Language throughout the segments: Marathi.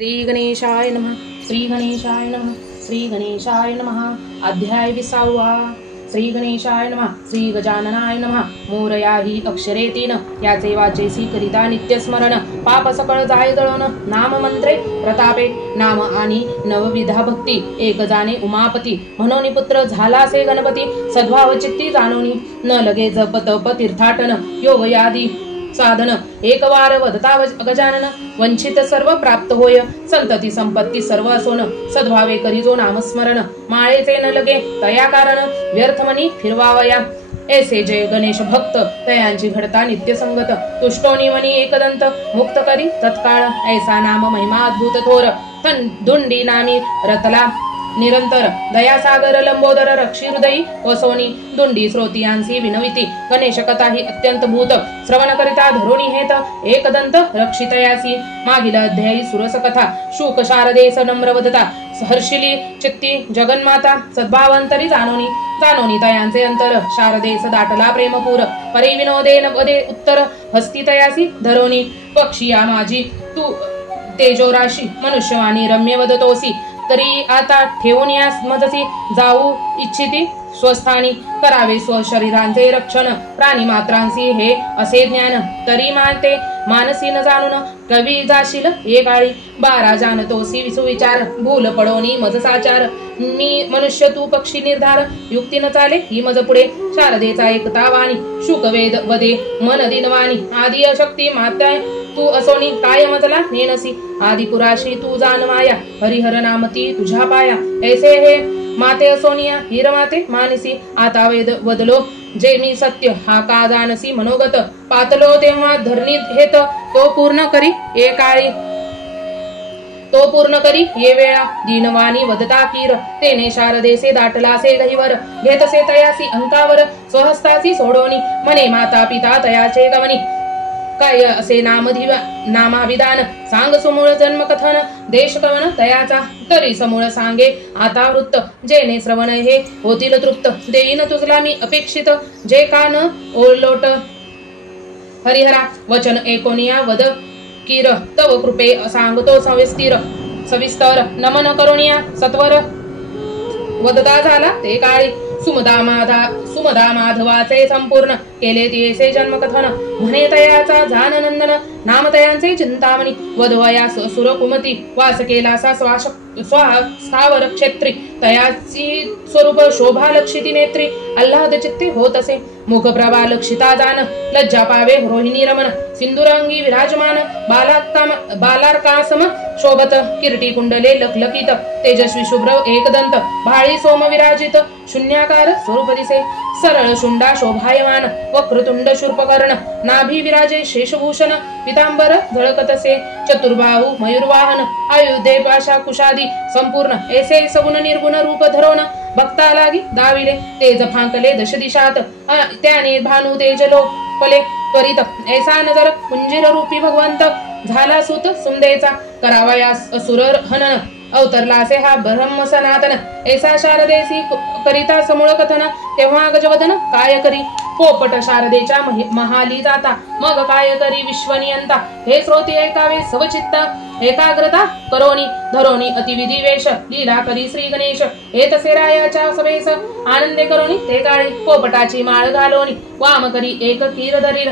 श्री गणेशाय नमः. श्री गणेशाय नमः. श्री गणेशाय नमः. अध्याय 20. श्री गणेशाय नमः. श्री गजाननाय नमः. मोरया ही अक्षरे 3 याचे वाचेसी करिता नित्यस्मरण. पाप सकळ जाय जळण नाम मंत्रे प्रतापे नाम आणि नवविधा भक्ती. एक जाणे उमापती म्हणून पुत्र झाला से गणपती. सद्भाव चित्ती जाणोनी न लगे जप तप तीर्थाटन. योग यादी साधन एक वार वदता गजानन. वंचित सर्व प्राप्त होय संतती संपत्ती सर्व असोन. सद्भावे करी जो नामस्मरण. माळेचे न लगे तया कारण व्यर्थ मनी फिरवावया. ऐसे जय गणेश भक्त तयांची घडता नित्य संगत. तुष्टोनी मनी एकदंत मुक्त करी तत्काळ. ऐसा नाम महिमा अद्भुत थोर. धुंडी नामी रतला निरंतर. दयासागर लंबोदर रक्षी हृदयी वसोनी. दुंडी श्रोतियांसी विनविती. गणेश कथा ही अत्यंत भूत श्रवण करिता धरुणी हेत. एकदंत रक्षितयासी. मागील अध्यायी सुरस कथा. शुक शारदेस नम्र वदता. हर्षिली चित्ती जगन्माता. सद्भावांतरी जाणोनी तयांचे अंतर. शारदेस दाटला प्रेमपूर. परी विनोदेन वदे उत्तर. हस्तितयासी धरोनी. पक्षिया माझी तू तेजोराशी. मनुष्यवाणी रम्य वदतोसी. तरी आता ठेवून यास मजसी. जाऊ इच्छिती स्वस्थानी. करावे स्वशरीरांचे रक्षण. प्राणी मात्रांसी हे असे ज्ञान. तरी मानते मानसी न जाणून. कवी जाशील एकाळी. 12 जाणतोसी विसुविचार. भूल पडोनी मज साचार. मी मनुष्य तू पक्षी निर्धार. युक्ती न चाले ही मज पुढे. शारदेचा एकता वाणी. शुकवेद वदे मन दिनवाणी. आदी अशक्ती मात्या तू असोनी. काय मजला नेनसी. आदिपुराशी तू जान माया. हरिहर नामती तुझ्या पाया. ऐसे हे माते असोनिया हिरमाते मानसी. आता वेद वदलो जे मी सत्य हा का जानसी मनोगत. पातलो तेव्हा धरणी हेत. तो पूर्ण करी ये वेळा. दीनवाणी वदता कीर. तेने शारदेसे दाटलासे गहिवर. घेतसे तयासी अंकावर. स्वहस्तासी सोडोनी. म्हणे माता पिता तयाचे गमनी. काय असे नामाविधान. सांग सुमूळ जन्म कथन. देश कवन तयाचा. तरी समूळ सांगे आता वृत्त. जेने श्रवण हे होतील तृप्त. देईन तुझला मी अपेक्षित. जे कान ओलोट हरिहरा. वचन एकोनिया वद कीर. तव कृपे सांगतो सविस्तर. नमन करुणिया सत्वर. वदता झाला ते काळी. सुमदा माधवाचे संपूर्ण. केले तियेसे जन्मकथन. म्हणे तयाचा जाननंदन. नाम तयांचे चिंतामणी. वधवयास सुर कुमती. वास केला सा स्थावर क्षेत्री. तयाची स्वरूप शोभा लक्षिती नेत्री. आल्हाद चित्ते होत असे. मुख प्रभा लक्षिता जान. लज्जा पावे रोहिणी रमण. सिंधुरंगी विराजमान. बालार्कासम शोभत. किरटी कुंडले लखलकित. तेजस्वी शुभ्र एकदंत. भाळी सोम विराजित. शून्याकार स्वरूप दिसे. सरळ शुंडा शोभायमान. वक्रतुंड शूर्पकर्ण. नाभी विराजे शेषभूषण. पितांबर झळकतसे. चतुर्बाहू मयूरवाहन. आयुधे पाशा कुशादी संपूर्ण. ऐसे सगुण निर्गुण रूप धरोन. भक्ता लागी दाविले. तेज फांकले दश दिशात. त्याने भानु तेजलो पले त्वरित. ऐसा नजर कुंजीर रूपी भगवंत. झाला सुत सुंदेचा. करावयास असुर हनन. अवतरलासे हा ब्रह्म सनातन. ऐसा शारदेसी करिता समूळ कथन. तेव्हा गजवदन काय करी. पोपट शारदेच्या महाली जाता. मग काय करी विश्वनियंता. हे श्रोते ऐकावे सवचित्त. एकाग्रता करोनी धरोनी अतिविधी वेश. लीला करी श्री गणेश. हे तसे रायाच्या सभेस. आनंदे करोनी ते काळी. पोपटाची माळ घालोनी. वाम करी एक कीर धरील.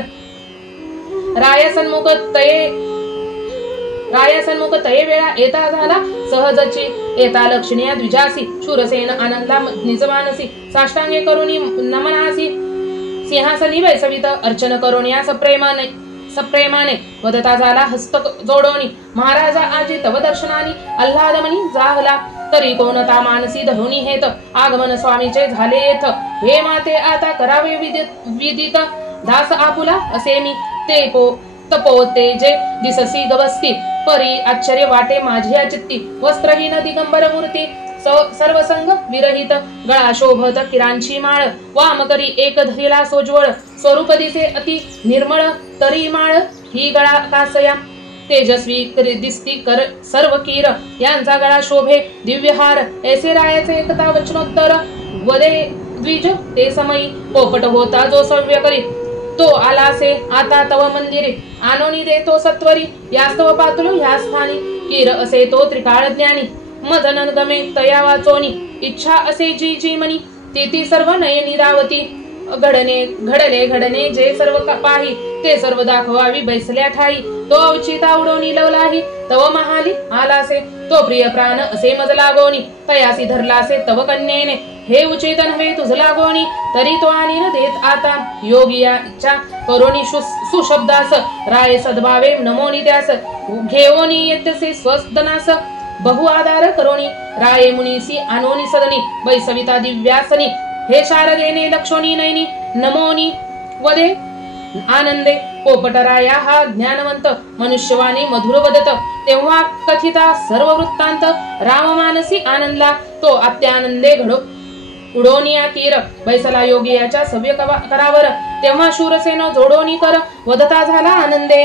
राया सन्मुख तये वेळा. येता झाला सहजची. येता लक्षणीय द्विजासी. शूरसेन आनंदा निजमानसी. साष्टांगे करुणी नमनासी. सिंहासनी वैसवित. अर्चन करुण्या सप्रेमाने. वदता झाला हस्त जोडोनी. महाराजा आजी तव दर्शनानी. आल्हादमनी जाहला. तरी कोणता मानसी धरुणी हेत. आगमन स्वामीचे झाले येथ. हे माते आता करावे विदित. दास आपुला असे मी. ते तपोते जे दिससी गवस्ती. परी आश्चर्य वाटे माझी चित्ती. वस्त्रहीन दिगंबर मूर्ती. सर्वसंग विरहित. गळा शोभत किरांची माळ. वाम करी एक धरिला सोज्वळ. स्वरूप दिसे अति निर्मळ. तरी माळ ही गळा कासया. तेजस्वी दिसती कर सर्व कीर. यांचा गळा शोभे दिव्यहार. ऐसे रायाचे एकता वचनोत्तर. वदे द्विज ते समयी. पोपट होता जो सव्य करी. तो आलासे आता तव मंदिरे. आनोनी देतो सत्वरी. यास्तव पातुलो ह्या स्थानी. कीर असे तो त्रिकाळ ज्ञानी मदन गमे तया वाचोनी इच्छा असे जी जी मनी ती सर्व नयनी दावती घडले जे सर्व पाही ते सर्व दाखवावी बैसल्या ठाई तो अवचिता उडवणी लवलाही तव महाली आलासे तो प्रिय प्राण असे मज लागोनी तयासी धरलासे तव कन्येने हे उचित नव्हे तुझ लागोनी तरी तो आणि न देत आता योगी या इच्छा करोनी सुशब्दास राय सद्भावे नमोनी त्यास घेओनी येतसे स्वस्तनास बहु आधार करोनी राये मुनीसी अनोनी सदनी बैसविता दिव्यासनी हे शारदेने लक्षोनी नयनी नमोनी वदे आनंदे पोपटराया हा ज्ञानवंत मनुष्यवाणी मधुर वदत तेव्हा कथिता सर्व वृत्तांत राम मानसी आनंदला तो अत्यानंदे घडो उडोनिया कीर बैसला योगी याच्या सव्य करावर तेव्हा शूरसेन जोडोनी कर वदता झाला आनंदे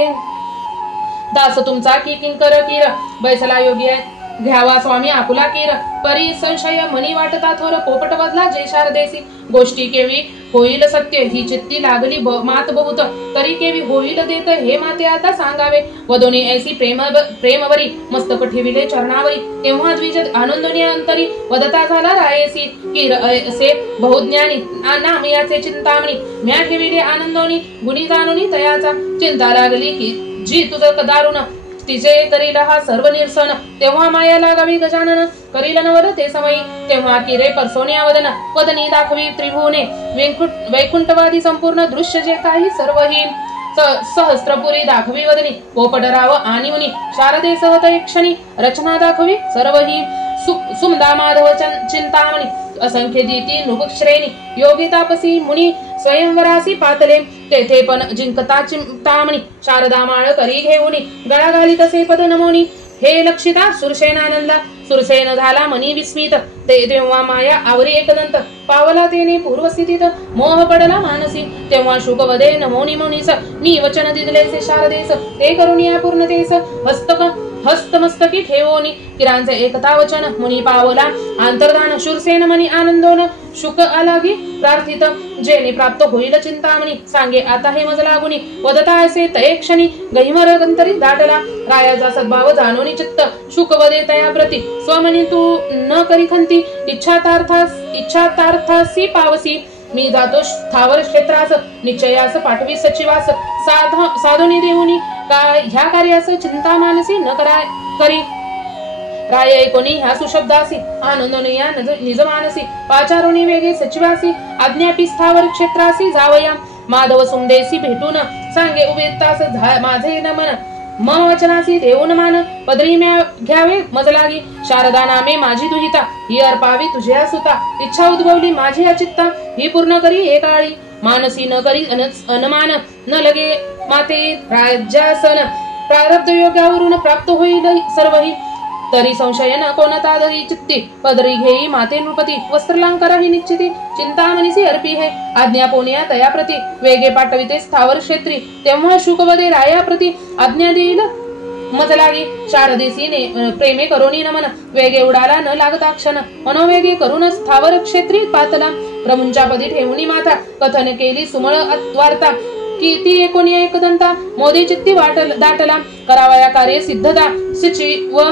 दास तुमचा की किंकर कीर बैसला योगी घ्यावा स्वामी आपुला कीर परी संशय मनी वाटता थोर पोपट बदला जय शारदेसी गोष्टी केवी होईल सत्य ही चित्ती लागली मात बहुत तरी केवी होईल देत हे माते आता सांगावे वदोनी ऐसी प्रेमवरी मस्तक ठेविले चरणावरी तेव्हा द्विज आनंदोनी अंतरी वदता झाला रायसी कीर असे बहुज्ञानी नाम याचे चिंतामणी म्या ठेविले आनंदोनी गुणी जाणोनी तयाचा चिंता लागली की जी तुझ दारुण तिचे करील हा सर्व निरसन तेव्हा माया लागावी गजानन करील नवर ते समयी तेव्हा किरे परसोनिया वदनी दाखवी त्रिभुवने वैकुंठवादी संपूर्ण दृश्य जे काही सर्वही सहस्त्रपुरी दाखवी वदनी पोपटराव आणि मुनी शारदे सहत एक क्षणी रचना दाखवी सर्वही सुमदा माधव चिंतामणी असंख्य दीती नृपश्रेणी योगी तापसी मुनी स्वयंवरासी पातले तेथे पण जिंकता चिंतामणी शारदा माळ करी घेऊनी गळा घाली तसे पद नमोनी हे लक्षिता सुरसेनानंदा सुरसेन झाला मनी विस्मित तेव्हा माया आवरी एकदंत पावला तेने पूर्वस्थितीत मोह पडला मानसी तेव्हा शुकवदे नमोनी मुनीस नी वचन दिलेसे शारदेस ते करुनिया पूर्णतेस हस्तमस्तकी ठेवोनी किरांचे एकता वचन मुनी पावला आंतरदान शूरसेन मनी आनंदोन शुक आलागी प्रार्थित जेने प्राप्त होईल चिंतामणी सांगे आता हे मज लागुनी वदता असे तये क्षणी गहिमर गंतरी दाटला रायाचा सद्भाव जाणोनी चित्त शुकवदे तया प्रती स्वमनी तू न करी खंती इच्छातार्थासी पावसी मी जातो स्थावर क्षेत्रास निश्चयास पाठवी सचिवास साधुनी देऊनी का ह्या कार्यास चिंता मानसी न करी राय ऐकोनी ह्या सुशब्दासी आनंदोनी या निज मानसी पाचारोनी वेगे सचिवासी आज्ञापी स्थावर क्षेत्रासी जावया माधव सुमदेसी भेटून सांगे उभे तास माझे नमन मम वचनासी देऊन मान पदरी म्या घ्यावे मजलागी शारदा नामे माझी दुहिता ही अर्पावी तुझ्या सुता इच्छा उद्भवली माझी अचित्ता ही पूर्ण करी एकाळी मानसी न करी अनमान न लगे माते राज्यासन प्रारब्ध योगावरून प्राप्त होईल सर्वही तरी संशय न कोणता दरी चित्ती पदरी घेई माते नृपती वस्त्रलांकार ही निश्चिती चिंतामणीसी अर्पी है आज्ञा पोनिया तया प्रती वेगे पाठविते स्थावर क्षेत्री तेव्हा शुकवदे राया प्रती आज्ञा देईल मजलागी शारदेसीने प्रेमे करोनी नमन वेगे उडाला न लागता क्षण मनोवेगे करून स्थावर क्षेत्री पातला प्रमुंचापदी ठेवणी माता कथन केली सुमळ वार्ता कीती एकोणी एकदंता मोदी चित्ती दाटला करावया कार्य सिद्धता सिची व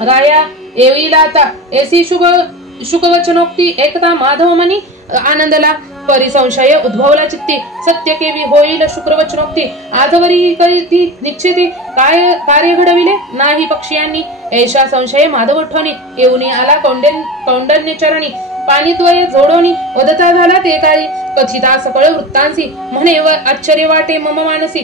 राया येईला आता ऐसी शुकवचनोक्ती एकता माधव मनी आनंदला परिसंशय उद्भवला चित्ती सत्य केवी होईल शुक्रवचनोक्ती आजवरी ती निश्चिती काय कार्य घडविले नाही पक्षियांनी ऐशा संशय माधव ठोनी येऊनी आला कौंडन्य चरणी पाणीद्वय जोडोनी वदता झाला ते काळी कथिता सकळ वृत्तांसी म्हणे व आश्चर्य वाटे मम मानसी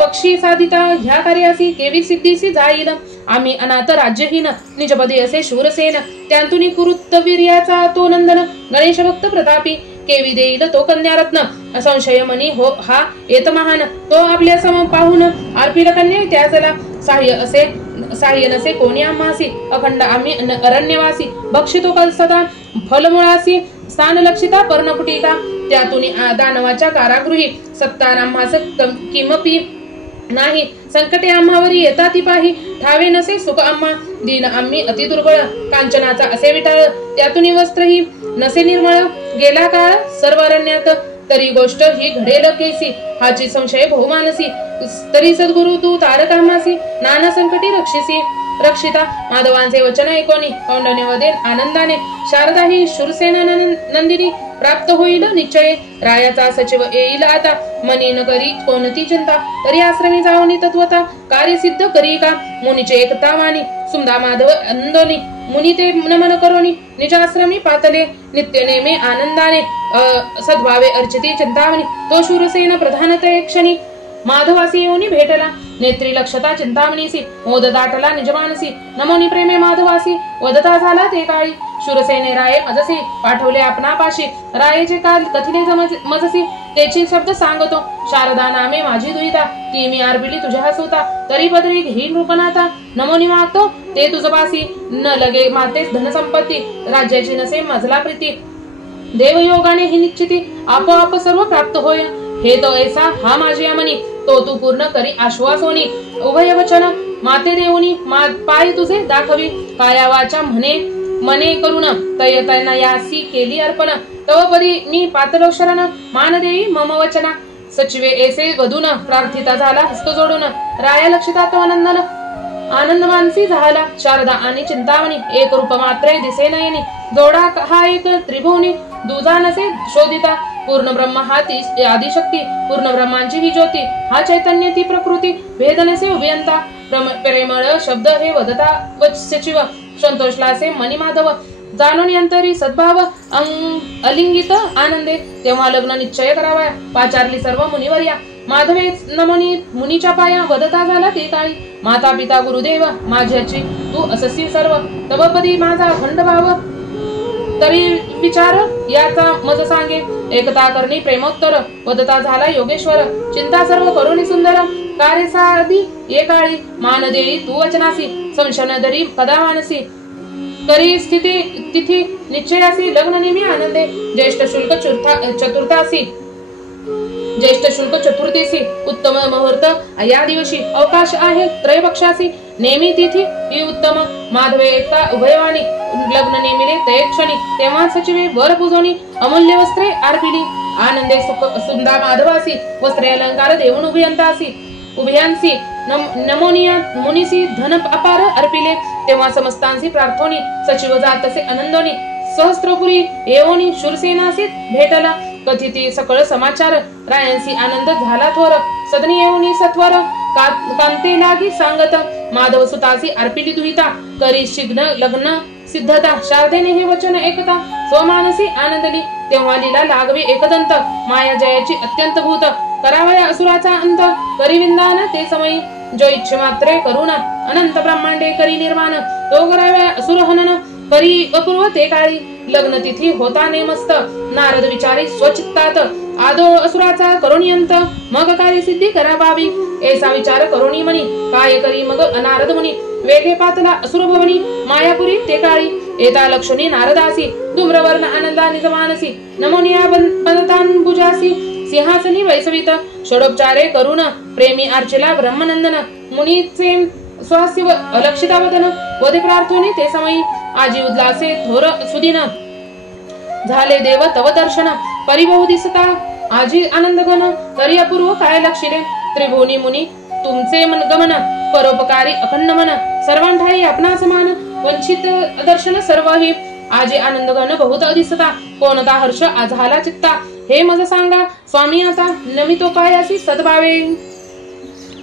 पक्षी साधिता ह्या कार्यासी केवी सिद्धीसी जाईल आम्ही अनाथ राज्यहीन निजपदी असे शूरसेन त्यांतुनी कुरुत्तवीर्याचा तो नंदन गणेश भक्त प्रतापी केवी देईल तो कन्यारत्न असंशय मनी हो हा येत महान तो आपल्या सम पाहून अर्पिल कन्या त्याचला साह्य नसे कोणी आम्हासी अखंड आम्ही अरण्यवासी भक्षितो कल सदा फलमुळासी स्थान लक्षिता पर्णपुटिका त्यातून दानवाच्या कारागृही सत्ता आम्हास किमपी नाही संकटे आम्हावरी येता ती पाही ठावे नसे सुख आम्हा दीन आम्ही अति दुर्बळ कांचनाचा असे विटाळ त्यातून वस्त्रही नसे निर्मळ गेला काळ सर्व अरण्यात तरी गोष्ट ही घडेल केसी हाची संशय बहुमानसी तरी सद्गुरु तू तारक आम्हासी नाना संकटी रक्षिसी रक्षिता माधवांचे वचन ऐकोनी कौंडण्य वदेन आनंदाने शारदा ही शूरसेना नंदिनी प्राप्त होईल निश्चय रायाचा सचिव येईल आता मनी न करी कोणती चिंता तरी आश्रमी जाऊनी तत्वता कार्य सिद्ध करी का मुनीचे एकता वाणी सुमदा माधव अंदोनी मुनी ते नमन करोनी निजाश्रमी पातले नित्य नेमे आनंदाने सद्भावे अर्चिती चिंतामणी तो शूरसेन प्रधानते क्षणी माधवासी येऊनी भेटला नेत्री लक्षता चिंतामणीसी मोद दाटला निजमानसी नमोनी प्रेमे माधवासी वदता झाला ते काळी शूरसेने राये मजसी पाठवले आपणापाशी रायेचे काल कथिले मजसी त्याची शब्द सांगतो शारदा नामे माझी दुहिता ती मी आरबिली तुझ्या हसवता तरी पदरी घेईन रूपनाथा नमोनी मागतो ते तुझपासी न लगे मातेस धनसंपत्ती राज्याची नसे मजला प्रीती देवयोगाने ही निश्चिती आपोआप सर्व प्राप्त होय हे तो ऐसा हा माझी अमनी तो तू पूर्ण करी आश्वासोनी उभय वचन माते देऊनी पाय तुझे दाखवी काया वाचा मने करुण तयतना यासी केली अर्पण तव पदी मी पातलो शरण मान देई मम वचना सचिवे ऐसे वधून प्रार्थिता झाला हस्त जोडून राया लक्षिता तो आनंद मानसी झाला शारदा आणि चिंतामणी एक रूप मात्रे दिसे नयनी जोडा हा एक त्रिभुवनी दुजा नसे शोधिता पूर्ण ब्रह्म हा ती आदिशक्ती पूर्ण ब्रह्मांची ही ज्योती हा चैतन्य ती प्रकृती भेद नसे उभयंता प्रेमळ शब्द हे वदता सचिव संतोषलासे मनी माधव जाणून अंतरी सद्भाव अलिंगित आनंदे तेव्हा लग्न निश्चय करावा पाचारली सर्व मुनिवर्या माधवे नमनी मुनीच्या पाया वदता झाला ते काळी माता पिता गुरुदेव माझ्याची तू अससी सर्व तवपदी माझा अखंड भाव तरी विचार याचा मज सांगे एकता करणी प्रेमोत्तर वदता झाला योगेश्वर चिंता सर्व करुणी सुंदर कार्य साधी एकाळी मान देई तू वचनासी संशन दरी कदा मानसी करी स्थिती तिथी निश्चयासी लग्न नेमी आनंदे ज्येष्ठ शुल्क चतुर्थीसी उत्तम मुहूर्त या दिवशी अवकाश आहे त्रयपक्षासी नेमी तिथी ही उत्तम माधवे एकता उभयवाणी लग्न नेमिले ते क्षणी तेव्हा सचिवे वर पूजोनी अमूल्य वस्त्रे अर्पिली आनंदे सुंदा माधवासी वस्त्रे अलंकार देऊन उभयांसी नमोनिया मुनीसी धन अपार अर्पिले तेव्हा समस्तांसी प्रार्थोनी सचिव जातसे आनंदोनी सहस्त्रपुरी येवोनी शूरसेनासी भेटला कथिती सकळ समाचार रायांसी आनंद झाला थोर सदनी येऊनी सत्वर कांते लागी सांगत माधव सुतासी अर्पिली दुहिता करी शिग्न लग्न सिद्धता शारदेने हे वचन ऐकता स्वमानसी आनंदली तेव्हा लीला लागवी एकदंत माया जयाची अत्यंत भूत करावया असुराचा अंत करी विंदान ते समयी जो इच्छे मात्रे करुणा अनंत ब्रह्मांडे करी निर्माण तो करावया असुर हनन करी अपूर्व ते काळी लग्न तिथी होता नेमस्त नारद विचारी स्वचित्तात आदो असुराचा करुणियंत मग कार्य सिद्धी करावावी ऐसा विचार करुणी मनी काय करी मग अनारद मुनी वेगे पातला असुर भवनी मायापुरी ते काळी एता लक्षणी नारदासी धूम्रवर्ण आनंदा निजमानसी नमोनिया बनतान बुजासी सिंहासनी वैसवित षडोपचारे करुण प्रेमी अर्चला ब्रह्मनंदन मुनीचे स्वास्य अलक्षितावदन वदे प्रार्थोनी ते समयी आजी उद्लासे थोर सुदिन झाले देव तव दर्शन परिबहु दिसता आजी आनंद घन तरी अपूर्व काय लक्षिले त्रिभुवनी मुनी तुमचे मन गमन परोपकारी अखंड मन सर्वांठाई आपणा समान वंचित दर्शन सर्वही आजी आनंद घन बहुत दिसता कोणता हर्ष झाला चित्ता हे मज सांगा स्वामी आता नमितो पायासी सद्भावे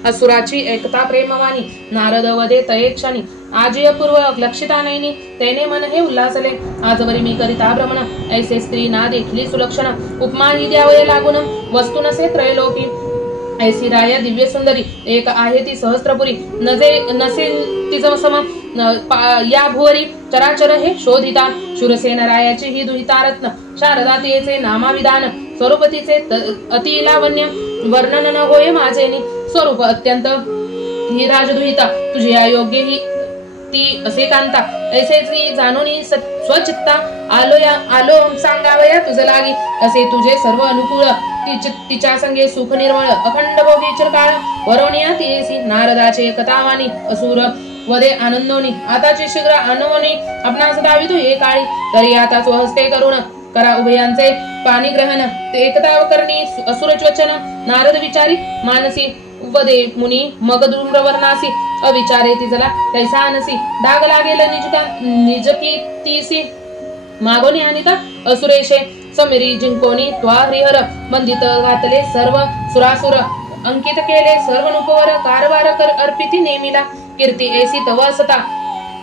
असुराची एकता प्रेमवाणी नारद वदे तये क्षणी आजी अपूर्व लक्षिता नैनी तेने मन हे उल्लासले आजवरी मी करिता भ्रमण ऐसे स्त्री ना देखली सुलक्षण उपमा ही द्यावये लागून वस्तु नसे त्रैलोकी ऐसी राया दिव्य सुंदरी एक आहे ती सहस्त्रपुरी नसे तिज सम या भुवरी चराचर हे शोधिता शूरसेन रायाची ही दुहिता रत्न शारदा तिचे नामाविधान स्वरूपतीचे अति लावण्य वर्णन न होय माझेनी स्वरूप अत्यंत ही राजदुहिता तुझी योग्य ही ती असे कांता ऐसे जाणून स्वचित्ता आलो सांगावया तुझ लागी असे तुझे सर्व अनुकूल तिच्या संगे सुख निर्मळ अखंड भोगी चिरकाळ वरोनिया तियेसी नारदाचे कथावाणी असुर वदे आनंदोनी आताची शीघ्र अनवनी आपणास दावितो हे काळी तरी आता स्वहस्ते करुण करा उभयांचे पाणी ग्रहण ते एकता करणी असुरच वचन नारद विचारी मानसी वदे मुनी मग धूम्रवर्णासी अविचारे तिजला तैसा अनसी डाग लागेल निजकीतीसी मागोनी अनिता असुरेशे समिरी जिंकोनी त्वा हरिहर बंदित घातले सर्व सुरासुर अंकित केले सर्व नुपवर कारभार कर अर्पिती नेमिला कीर्ती ऐसी तव असता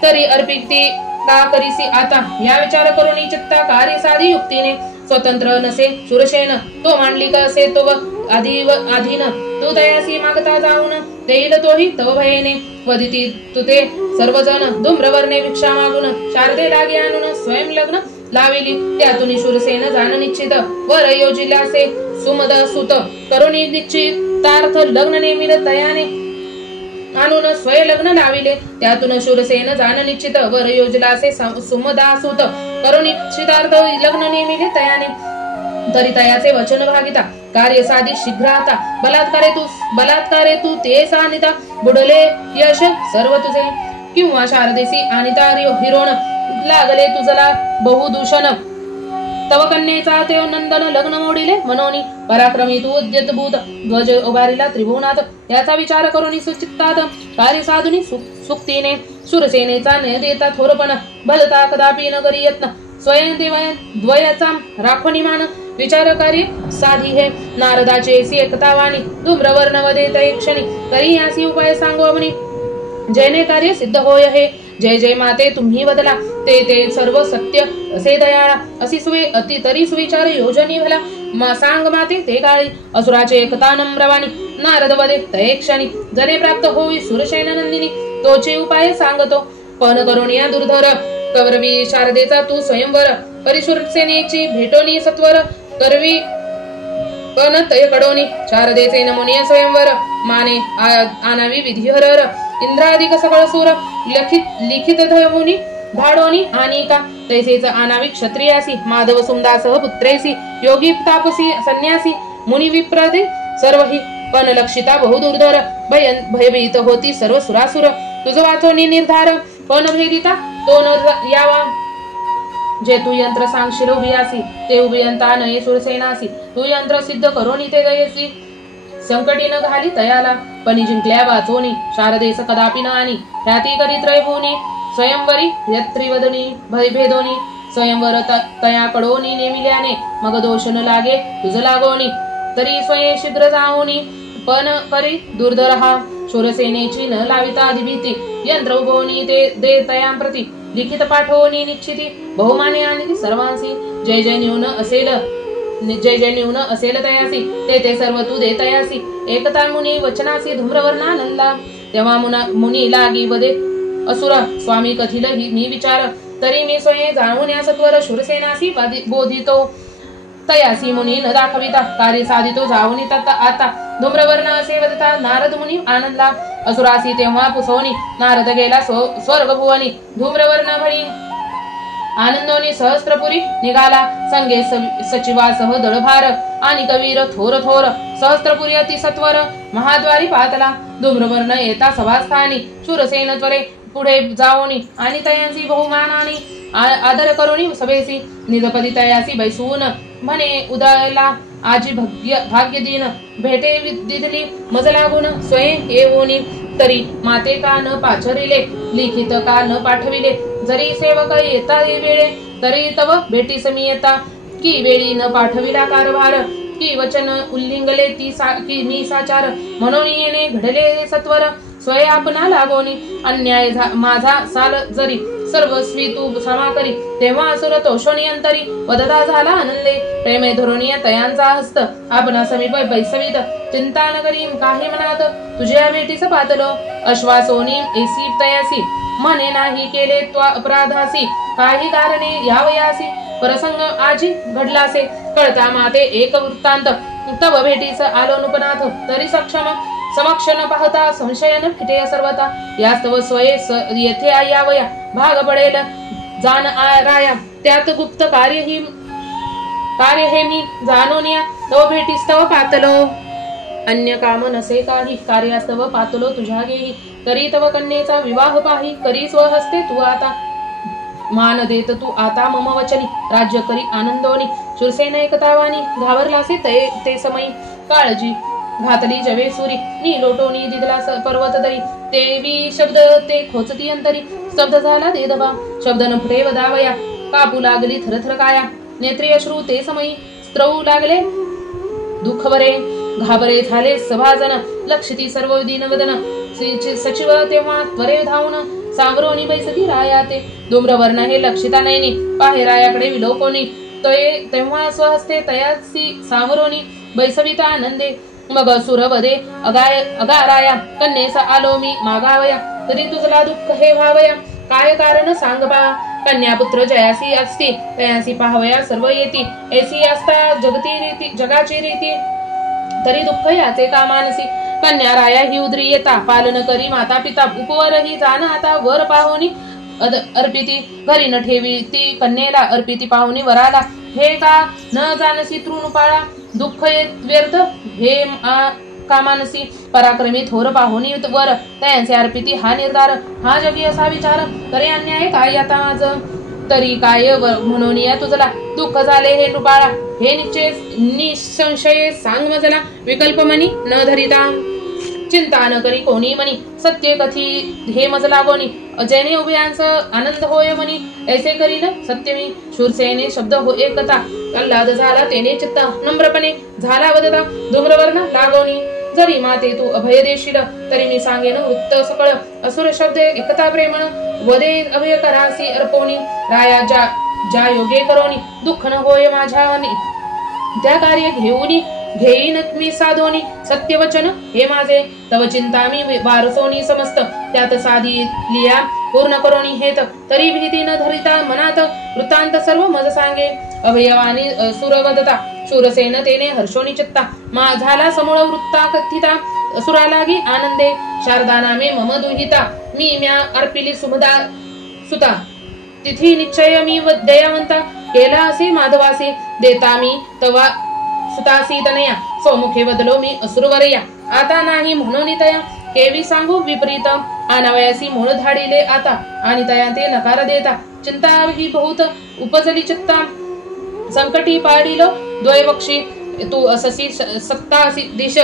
तरी अर्पिती का करीसी आता या विचार करून चित्ता कार्य साधी युक्तीने स्वतंत्र नसे शूरसेन तो मांडलिक असे तो आधीन तू दयासी मागता जाऊन देईल तोही तव भयेने वदिती तुते सर्वजण धूम्रवर्णे भिक्षा मागून शारदे लागे आणून स्वयं लग्न लाविली त्यातून शूरसेन जाण निश्चित वर योजिल्यासे सुमद सुत करुणी निश्चितार्थ लग्न नेमिल तयाने आणून स्वय लग्न लाविले त्यातून शूरसेन जाण निश्चित वर योजलासे सुमदासूत करुणी निश्चितार्थ लग्न नेमिले तयाने तरी तयाचे वचन भागिता कार्य साधी शीघ्र आता बलात्कारे तू ते सानिता बुडले यश सर्व तुझे किंवा शारदेसी अनिता हिरोण लागले तुझला बहुदूषण तव कन्येचा ते नंदन लग्न मोडिले मनोनी पराक्रमी तू उद्यतभूत ध्वज उभारिला त्रिभुवनात याचा विचार करून सुचित्तात कार्य साधुनी सुक्तीने शूरसेनेचा न देता थोरपण भलता कदापि न करी यत्न स्वयं द्वयाचा राखोनी मान विचारकारी साधी हे नारदाचे सी एकतावानी धूम्रवर्ण वदे तै क्षणी तरी यासी उपाय सांगो म्हणी जयने कार्य सिद्ध होय हे जय जय माते तुम्ही बदला ते सर्व सत्य असे दयाळा असी सुवे अति तरी सुविचार योजनी भला सांग माते ते काळी असुराचे एकता नम्रवाणी नारद वदे तै क्षणी जने प्राप्त होई सुरसेन नंदिनी तोचे उपाय सांगतो पण करून या दुर्धर कवरवी शारदेचा तू स्वयंवर परिशुरसेनेची भेटोनी सत्वर करवी पण तय कडोनी शारदेचे नमुनिय स्वयंवर माने आनावी विधिहर इंद्रादिक सकळ सूर लिखित धमुनी भाडोनी आणि का तैसेच आनावी क्षत्रियासी माधव सुमदासह पुत्रेसी योगी तापसी संन्यासी मुनी विप्रदे सर्वही पण लक्षिता बहुदुर्धर भयभीत होती सर्व सुरासुर तुझ वाचोनी निर्धार पण भेदिता तो न यावा जे तू यंत्र सांगशील उभियासी ते उभियंता नये सुरसेनासी तू यंत्र सिद्ध करोनी ते दयसी संकटी न घाली तयाला पण जिंकल्या वाचोनी शारदेस कदापि न आणि ख्याती करीत रयभूनी स्वयंवरी यत्रिवदनी भयभेदोनी स्वयंवर तया कडोनी नेमिल्याने मग दोष न लागे तुझ लागोनी तरी स्वयं शीघ्र जाओनी पण करी दुर्धर हा शूरसेनेची न लाविता अधिभीती यंत्र उभोनी ते दे तयांप्रती लिखित पाठवोनी निश्चिती बहुमाने आणि सर्वांसी जय जय न्यून असेल तयासी ते सर्व तू दे तयासी एकता मुनी वचनासी धूम्रवर्णानंदा तेव्हा मुनी लागी वदे असुर स्वामी कथिल मी विचार तरी मी स्वयं जाणून या सत्वर शूरसेनासी बोधितो तयासी मुनी न दाखविता कार्य साधितो जाऊन आता धूम्रवर्ण असे वदता नारद मुनी आनंदला असुरासी तेव्हा पुसवणी नारद गेला स्वर्ग भुवनी धूम्रवर्ण भरी आनंदोनी सहस्त्रपुरी निघाला संगे सचिवासह दळभार आणि कवीर थोर सहस्त्रपुरी अति सत्वर महाद्वारी पातला धूम्रवर्ण येता सभास्थानी शूरसेन त्वरे पुढे जाओनी आणि तयांसी बहुमानानी आदर करोनी सभेसी निजपदी तयासी बैसून म्हणे उदयला आजी भाग्य दिन भेटे दिदली मज लागून स्वयं येऊनी तरी माते का न पाचरिले लिखित का न पाठविले जरी सेवक येता वेळे तरी तव भेटी समी येता की वेळी न पाठविला कारभार की वचन उल्लिंगले की मी साचार म्हणून येणे घडले सत्वर स्वय आपणा लागोनी अन्याय माझा साल जरी सर्वस्वी तू क्षमा करी तेव्हा असुर तोषोनियंतरी वदता झाला आनंदे प्रेमे धोरणीय तयांचा हस्त आपणा समीप बैसवीत चिंता न करी काही मनात तुझ्या भेटीस पातलो अश्वासोनी एसी तयासी मने नाही केले त्वा अपराधासी काही कारणे यावयासी प्रसंग आजी घडलासे कळता माते एक वृत्तांत तव भेटीस आलो नुपनाथ तरी समक्ष न पाहता संशय न फिटे सर्वता यास्तव स्वये येथे यावया भाग पडेल जाण राया त्यात गुप्त कार्य हे मी जाणून तव भेटीस्तव पातलो अन्य काम नसे काही कार्यास्तव पातलो तुझ्या गेही तरी तव कन्येचा विवाह पाही करी स्वहस्ते तू आता मान देत तू आता मम वचनी राज्य करी आनंदोनी शूरसेन एकतावानी घाबरलासे ते समयी काळजी घातली जवे सुरी नी लोटोनी दिदला पर्वत दरी तेवी शब्द ते खोचती अंतरी स्तब्ध झाला देदबा शब्द न फुटे वदावया कापू लागली थरथर काया नेत्री अश्रू ते समयी स्त्रवू लागले दुःख बरे घाबरे झाले सभाजन लक्षिती सर्व दीनवदन सचिव तेव्हा त्वरे धावून सावरोनी बैसती राया ते धूम्रवर्ण हे लक्षिता नयनी पाहे रायाकडे विलोकोनी तेव्हा स्वहस्ते तयासी सावरोनी बैसविता आनंदे मग सुरवदे अगाराया कन्येसा आलो मी मागावया तरी तुझला दुःख हे भावया काय कारण सांग बा कन्यापुत्र जयासी असती तयासी पाहवया सर्व येती ऐसी असता जगाची रीती तरी दुःख याचे का मानसी कन्या राया ही उदरी येता पालन करी माता पिता उपवर ही जाण आता वर पाहुनी अर्पिती घरी न ठेवी ती कन्येला अर्पिती पाहुनी वराला हे का न जानसी तृण पाळा दुःख व्यर्थ हे का मानसी पराक्रमी थोर पाहुनी वर त्यांचे अर्पिती हा निर्धार हा जगी असा विचार तरी अन्याय काय आता माझ तरी काय म्हणून या तुझला दुःख झाले हे नृपाळा हे निसंशय सांग मजला विकल्प मनी न धरिता चिंता न करी कोणी मनी सत्य कथी हे मजला गोनी अजयने उभयांस आनंद होय मनी ऐसे करील सत्यमी शूरसेने शब्द हो एकता आल्हाद झाला तेने चित्ता नम्रपणे झाला वदता धूम्रवर्ण लागोनी जरी माते तू अभय देशील तरी मी सांगेन वृत्त सकळ असुर शब्द एकता प्रेमण वदे अभय करासी अर्पोनी राया ज्या योगे करोनी दुःख न होय माझ्यावनी त्या कार्य घेईन मी साधोनी सत्य वचन हे माझे तव चिंता मी वारसोनी समस्त त्यात साधी लिया पूर्ण करोनी हेत तरी भीती न धरिता मनात वृत्तांत सर्व मज सांगे अवयवानी सुरवदता शूरसेन तेने हर्षोनी चित्ता मा झाला समूळ वृत्ता कथिता असुरा लागी आनंदे शारदा नामे मम दुहिता मी म्या अर्पिली सुभदा सुता तिथी निश्चय मी दयावंता केला असे माधवासी देता मी तवा सुतासी तनया सोमुखे बदलो मी असुरवरया आता नाही म्हणून तया केवी सांगू विपरीत आनावयासी मूळ धाडिले आता आणि तया ते नकार देता चिंता ही बहुत उपजली चित्ता संकटी पाडिल द्वयवक्षी तू अससी सत्तासी दिश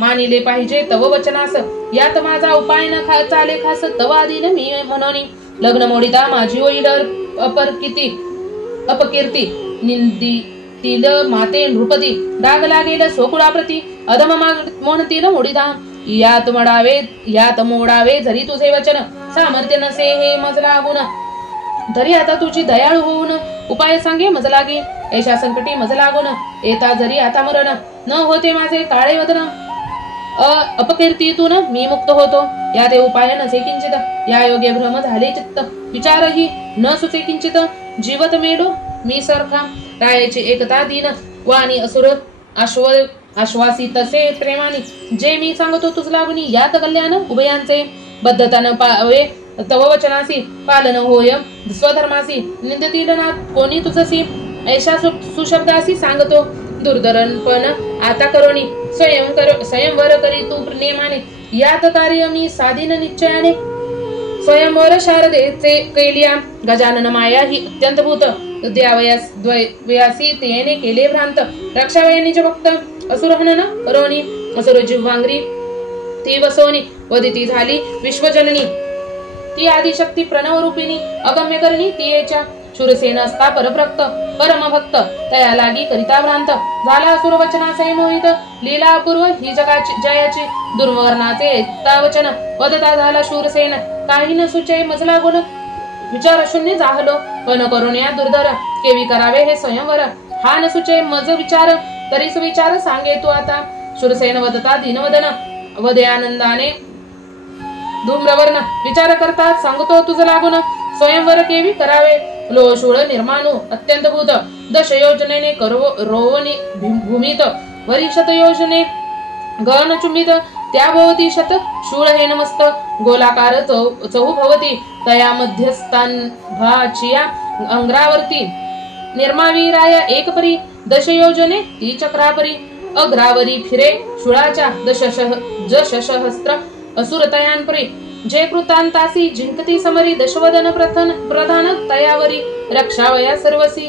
मानिले पाहिजे तव वचनास यात माझा उपाय न चाले खास तव आदिन मी म्हणून लग्न मोडिता माझी होईल अपकीर्ती निंदी तिल माते नृपती डाग लागेल सोकुळाप्रती अधम म्हणतील मोडिदा यात मोडावे जरी तुझे वचन सामर्थ्य नसे हे मज लागून तरी आता तुझी दयाळू होऊन उपाय सांगे मज लागे ऐशा संकटी मज लागून येता जरी आता मरण न होते माझे काळे वदन अपकीर्तीतून मी मुक्त होतो या ते उपाय नसे किंचित या योगे भ्रम झाले चित्त विचारही न सुचे किंचित जीवत मेलो मी सरखा रायाची एकता दीन वाणी असुर आश्वासी तसे प्रेमाने जे मी सांगतो तुझ लागुनी यात कल्याण उभयांचे बद्धतान पावे तव वचनासी पालन होय स्वधर्मासी निंदतील ना कोणी तुझसी ऐशा सुशब्दासी सांगतो दुर्धरणपण आता करोनी स्वयंवर करी तू नेमाने यात कार्य मी साधीन निश्चयाने स्वयंवर शारदेचे कैलिया गजानन माया ही अत्यंत भूत द्यावयासी तेने केले भ्रांत रक्षावया निज भक्त असुरहनन करोनी असुर जिव्हांग्री ती वसोनी वदिती झाली विश्वजननी ती आदिशक्ती प्रणवरूपिणी अगम्य करणी ती येच्या शूरसेन असता परभक्त परमभक्त तया लागी करिता भ्रांत झाला असुर वचनाचे मोहित लीला अपूर्व ही जगाची जयाची दुर्वर्णाचे एकता वचन वदता झाला शूरसेन काही न सुचय मजला गुण विचार शून्य जाहलो पण करुण्या दुर्धर केवी करावे हे स्वयंवर हा न सुचय मज विचार तरी सुविचार सांगे तू आता शूरसेन वदता दीनवदन वदे आनंदाने धूम्रवर्ण विचार करतात सांगतो तुझ लागून स्वयंवर केवी करावे लोशूळ निर्माणू अत्यंत भूत दश योजनेने रोवणी भूमित वरिषत योजने गण चुंबित त्या भवती शत शूळ हे नमस्त गोलाकार चहु भवती तया मध्यस्थान भाचिया अंग्रावर्ती निर्मावी राया एक परी दश योजने ती चक्रापरी अग्रावरी फिरे शूळाच्या दशसहस्त्र असुरतयांपरी जे कृतांतासी जिंकती समरी दशवदन प्रधान तयावरी रक्षावया सर्वसी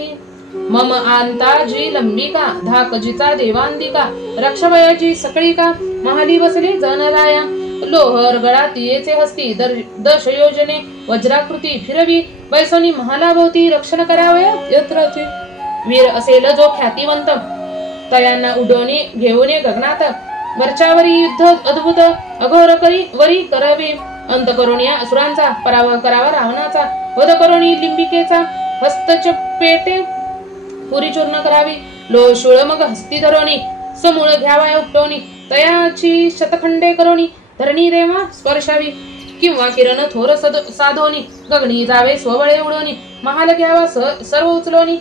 मम आंताजी लंबिका धाकजीचा देवांदिका रक्षवयाची सकळिका महाली बसले जनराया लोहर गळात येचे हस्ती दश योजने वज्राकृती फिरवी बैसोनी महालाभोवती रक्षण करावया यत्राचे वीर असेल जो ख्यातिवंत तयांना उडवणे घेऊन गगनात वरच्यावरी युद्ध अद्भुत अघोर करी वरी करावे अंत करून या असुरांचा पराभव करावा रावणाचा वध करून लिंबिकेचा हस्तचपेटे पुरी चूर्ण करावी लोशुळ मग हस्ती धरोणी समूळ घ्यावा उपटवणी तयाची शतखंडे करोणी धरणी देवा स्पर्शावी किंवा किरण थोर साधोनी गगनी जावे स्वबळे उडवणी महाल घ्यावा सर्व उचलोनी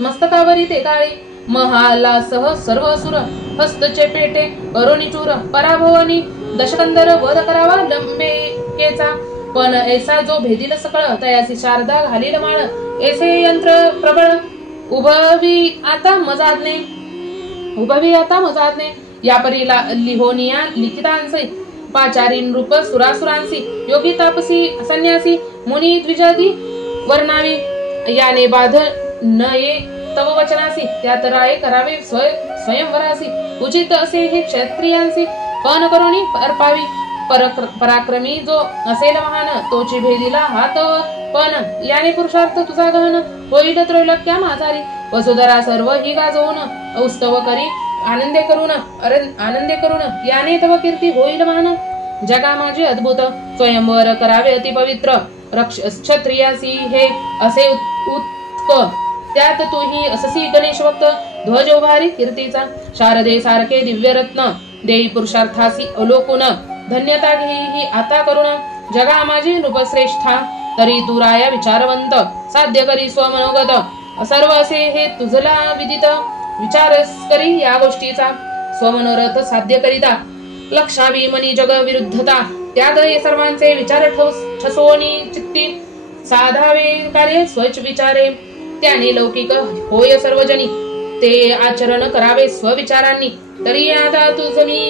मस्तकावरी ते काळे महालासह सर्व असुर हस्तचेपेटे करोणी चूर पराभवानी दशकंदर वध करावा लंबेकेचा पण ऐसा जो भेदील सकळ तयासी शारदा घालील माळ ऐसे यंत्र प्रबळ उभवी आता मजादने या परी लिहोनिया लिखितांसी पाचारीन रूप सुरासुरांसी योगी तापसी संन्यासी मुनी द्विजादी वर्णावी याने बाध नये तव वचनासी त्यात राये करावे स्वयंवरासी उचित असे हे क्षत्रियांसी पण करोनी अर्पावी पराक्रमी जो असेल महान तोची भेदीला हात पण याने पुरुषार्थ तुझा गहन होईल त्रैलोक्या माझारी वसुधरा सर्व ही गाजवून औस्तव करी आनंदे करून याने तव कीर्ती होईल महान जगा माझे अद्भुत स्वयंवर करावे अति पवित्र क्षत्रियासी हे असे उत्क त्यात तूही अससी गणेश भक्त ध्वज उभारी कीर्तीचा शारदे सारखे दिव्य रत्न देई पुरुषार्थासी अलोकुन धन्यता घेई आता करुण जगा माझी नृपश्रेष्ठा तरी तू राया विचारवंत साध्य करी स्वमनोगत सर्व असे हे तुझला विदित विचारस करी या गोष्टीचा स्वमनोरथ साध्य करिता लक्षावी मनी जग विरुद्धता त्यात हे सर्वांचे विचार ठसवणी चित्ती साधावे कार्य स्वच्छ विचारे त्याने लौकिक होय सर्वजनी ते आचरण करावे स्वविचारांनी तरी आता तुझ मी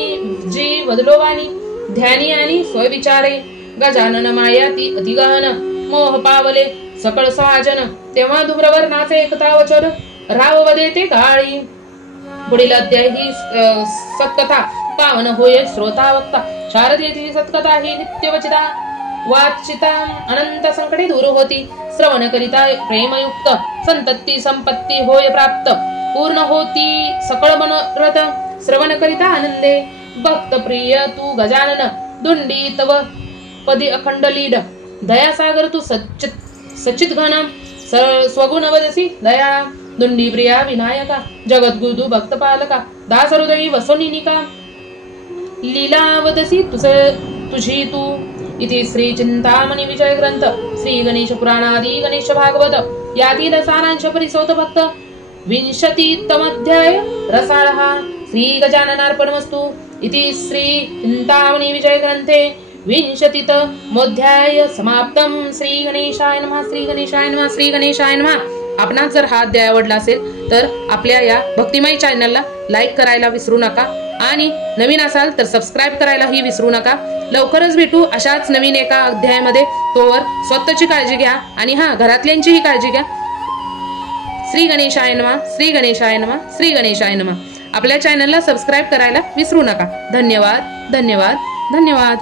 जी वदलोवानी ध्यानी आणि स्वविचारे गजानन माया ती अतिगहन मोह पावले सकळ सहाजन तेव्हा धूम्रवर्णाचे एकता वचन राव वदे ते काळी पुढील अध्याय ही सत्कथा पावन होय श्रोता वक्ता शारदेची सत्कथा ही नित्यवचिता वाचिता अनंत संकटे दूर होती श्रवण करिता प्रेमयुक्त संतती संपत्ती होय प्राप्त पूर्ण होती सकळ मनोरथ श्रवण करिता आनंदे भक्त प्रिय तू गजानन दुंडी तव पदी अखंड लीड दयासागर तू सचित घन स्वगुण वदसी दया दुंडी प्रिया विनायका जगद्गुरु भक्त पालका दास हृदयी वसोनिका लीला वदसी तुझी तू इति श्री चिंतामणी विजय ग्रंथ श्री गणेश पुराणादि गणेश भागवत यातील सारांश परिसोत भक्त 20तमोऽध्याय रसाळः श्री गजाननार्पणमस्तु इति श्री चिंतामणी विजय ग्रंथे 20तमोऽध्याय समाप्तम. श्री गणेशाय नमः. श्री गणेशाय नमः. श्री गणेशाय नमः. आपणास जर हा अध्याय आवडला असेल तर आपल्या या भक्तिमय चॅनलला लाईक करायला विसरू नका आणि नवीन असाल तर सबस्क्राईब करायलाही विसरू नका. लवकरच भेटू अशाच नवीन एका अध्यायामध्ये. तोवर स्वतःची काळजी घ्या आणि घरातल्यांचीही काळजी घ्या. श्री गणेशाय नमः. श्री गणेशाय नमः. श्री गणेशाय नमः. आपल्या चॅनलला सबस्क्राईब करायला विसरू नका. धन्यवाद धन्यवाद धन्यवाद.